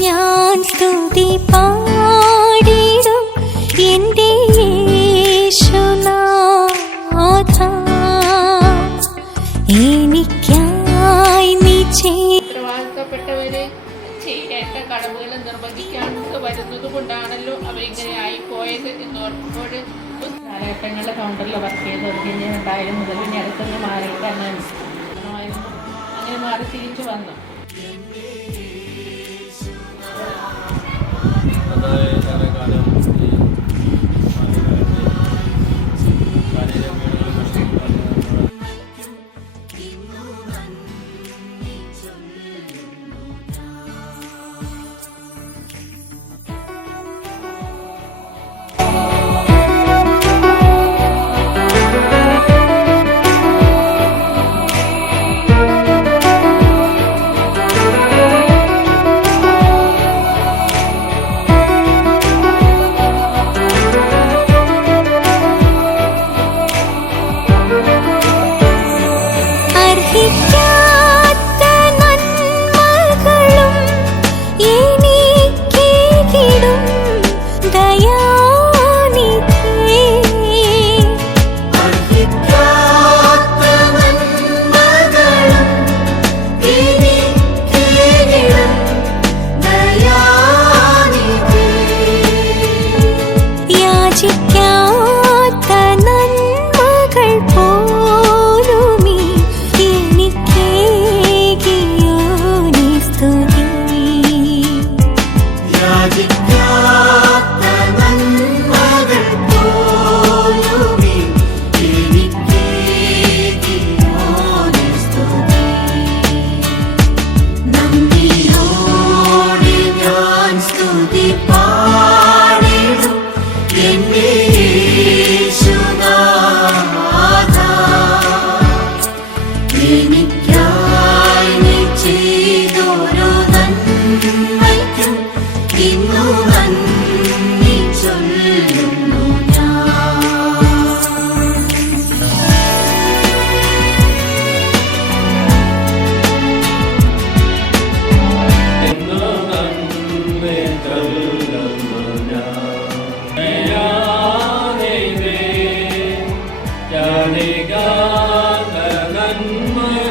ഞാൻ സ്തുതി പാടിടും എനിക്കായി നീ കൊണ്ടാണല്ലോ ഇങ്ങനെ കൗണ്ടറിൽ വർക്ക് ചെയ്ത് പിന്നെ രണ്ടായിരം മുതൽ ഇനി അടുത്തൊന്ന് മാറിയിട്ട് അങ്ങനെ മാറി തിരിച്ചു വന്നു. in വയ്ക്കും ഇന്നു നന്ദി ചൊല്ലുന്നു God's name.